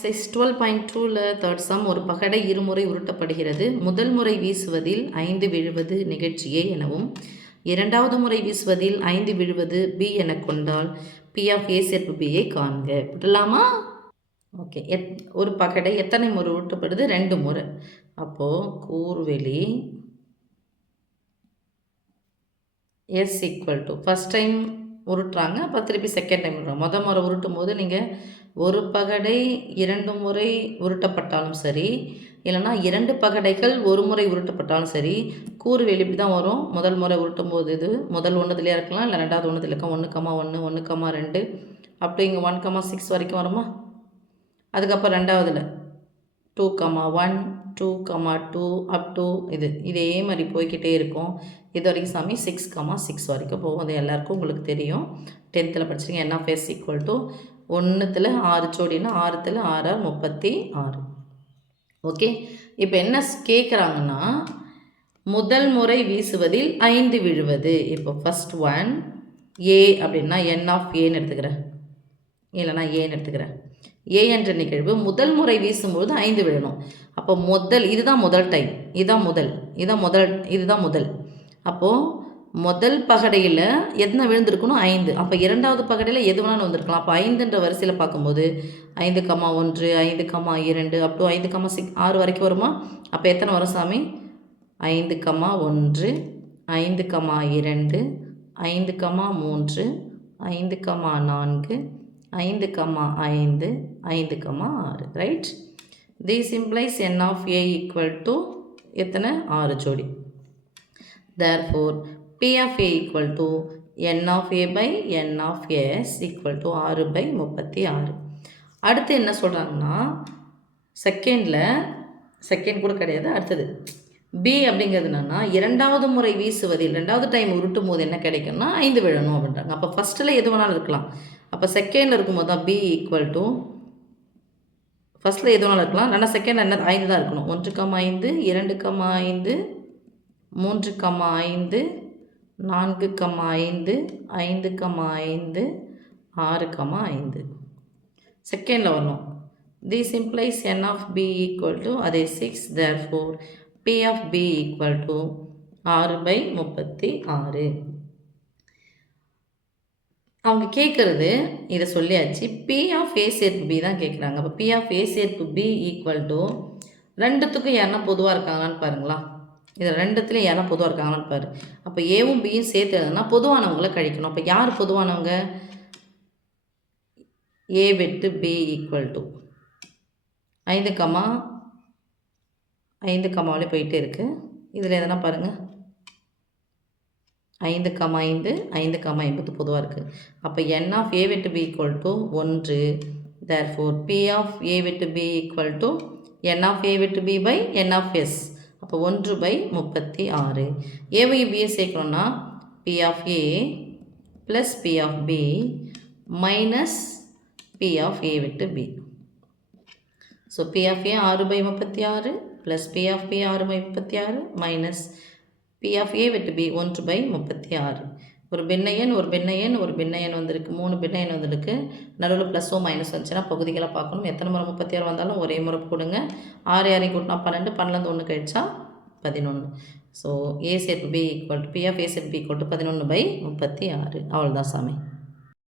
Exercise 12.2ல third sum. ஒரு பகடை இருமுறை உருட்டப்படுகிறது. முதல் முறை வீசுவதில் 5 விழுவது நிகழ்ச்சி A எனவும், இரண்டாவது முறை வீசுவதில் 5 விழுவது B என கொண்டால் P of A சேர்ப்பு B ஐ காண்க. விடலாமா? ஓகே. ஒரு பகடை எத்தனை முறை உருட்டப்படுது? 2 முறை. அப்போது கூர்வெளி S equal to first time உருட்டுறாங்க, அப்போ திருப்பி செகண்ட் டைம் உருட்டுறாங்க. முறை உருட்டும் போது நீங்கள் ஒரு பகடை 2 முறை உருட்டப்பட்டாலும் சரி, இல்லைனா 2 பகடைகள் ஒரு முறை உருட்டப்பட்டாலும் சரி, கூறுவேலி இப்படி தான் வரும். முதல் முறை உருட்டும் போது இது முதல் ஒன்றுதுலேயே இருக்கலாம், இல்லை ரெண்டாவது ஒன்றுதுல இருக்கலாம். 1,1 1,2 அப்படி இங்கே 1,6 வரைக்கும் வருமா? அதுக்கப்புறம் ரெண்டாவதுல 2,1 2,2 அப் டு இதே மாதிரி போய்கிட்டே இருக்கும். இது வரைக்கும் சாமி 6,6 வரைக்கும் போகும். அது எல்லாருக்கும் உங்களுக்கு தெரியும். 10th படிச்சிங்க. N of S equal to 1த்தில் 6 ஜோடினா 6த்தில் 6 36. ஓகே. இப்போ என்ன கேட்குறாங்கன்னா, முதல் முறை வீசுவதில் 5 விழுவது. இப்போ ஃபஸ்ட் ஒன் A அப்படின்னா N of Aன்னு எடுத்துக்கிறேன், இல்லைனா ஏன்னு எடுத்துக்கிறேன். A என்ற நிகழ்வு முதல் முறை வீசும்போது 5 விழணும். அப்போ இதுதான் முதல் டைம், இதுதான் முதல். அப்போது முதல் பகடையில் எத்தனை விழுந்திருக்கணும்? 5. அப்போ இரண்டாவது பகடையில் எது வேணாலும் வந்திருக்கலாம். அப்போ 5ன்ற வரிசையில் பார்க்கும்போது 5,1 5,2 அப் டு 5,6 6 வரைக்கும் வருமா? அப்போ எத்தனை வரும் சாமி? 5,1 5,2 5,3 5,4 5,5 5,6. Right. This implies N of A equal to எத்தனை? 6 ஜோடி. Therefore, P of A equal to N of A by N of S equal to 6/36. அடுத்து என்ன சொல்கிறாங்கன்னா, செகண்ட் கூட கிடையாது, அடுத்தது B அப்படிங்கிறது என்னென்னா, இரண்டாவது முறை வீசுவதில் ரெண்டாவது டைம் உருட்டும் போது என்ன கிடைக்கும்னா 5 விழணும் அப்படின்றாங்க. அப்போ ஃபஸ்ட்டில் எது வேணாலும் இருக்கலாம். அப்போ செகண்டில் இருக்கும்போது தான் B ஈக்குவல் டு ஃபஸ்ட்டில் எது வேணாலும் இருக்கலாம், ஆனால் செகண்டில் என்ன 5 தான் இருக்கணும். 1,5 2,5 3,5 4,5 5,5 6,5 செகண்டில் வரணும். This implies N of B equal to அதே 6. Therefore, P of B equal to 6/36. அவங்க கேட்குறது இதை சொல்லியாச்சு. P of A சேர்ப்பு B தான் கேட்குறாங்க. அப்போ P of A சேர்ப்பு B ஈக்குவல் டு ரெண்டுத்துக்கும் யாருன்னா பொதுவாக இருக்காங்களான்னு பாருங்களா. இதில் ரெண்டுத்துலேயும் யாரா பொதுவாக இருக்காங்களான்னு பாரு. அப்போ ஏவும் பியும் சேர்த்து எழுதுனா பொதுவானவங்களை கழிக்கணும். அப்போ யார் பொதுவானவங்க? A வெட்டு B ஈக்குவல் டு 5 கமாவிலே போயிட்டே இருக்குது. இதில் எதனா பாருங்கள், 5,5 5,50 பொதுவாக இருக்குது. அப்போ N of A வெட்டு B equal to 1. Therefore, P of A வெட்டு B equal to N of A வெட்டு B by N of S. அப்போ 1/36. ஏவையும் பியை சேர்க்கணும்னா P of A plus P of B minus P of A வெட்டு B. So P of A 6/36 plus P of B 6/36 minus P of A வெட்டு B 1/36. ஒரு பின்னையன் வந்திருக்கு, 3 பின்னையன் வந்திருக்கு. நடுவில் ப்ளஸ்ஸோ minus வந்துச்சுன்னா பகுதிகளாக பார்க்கணும். எத்தனை முறை 36 வந்தாலும் ஒரே முறை போடுங்க. 6 யாரையும் கூட்டினா 12, 12 1 கழிச்சா 11. ஸோ A சேர்ப்பு B equal to P of A சேர்ப்பு B ஈக்குவல் டு 11/36. அவ்வளோதான் சாமி.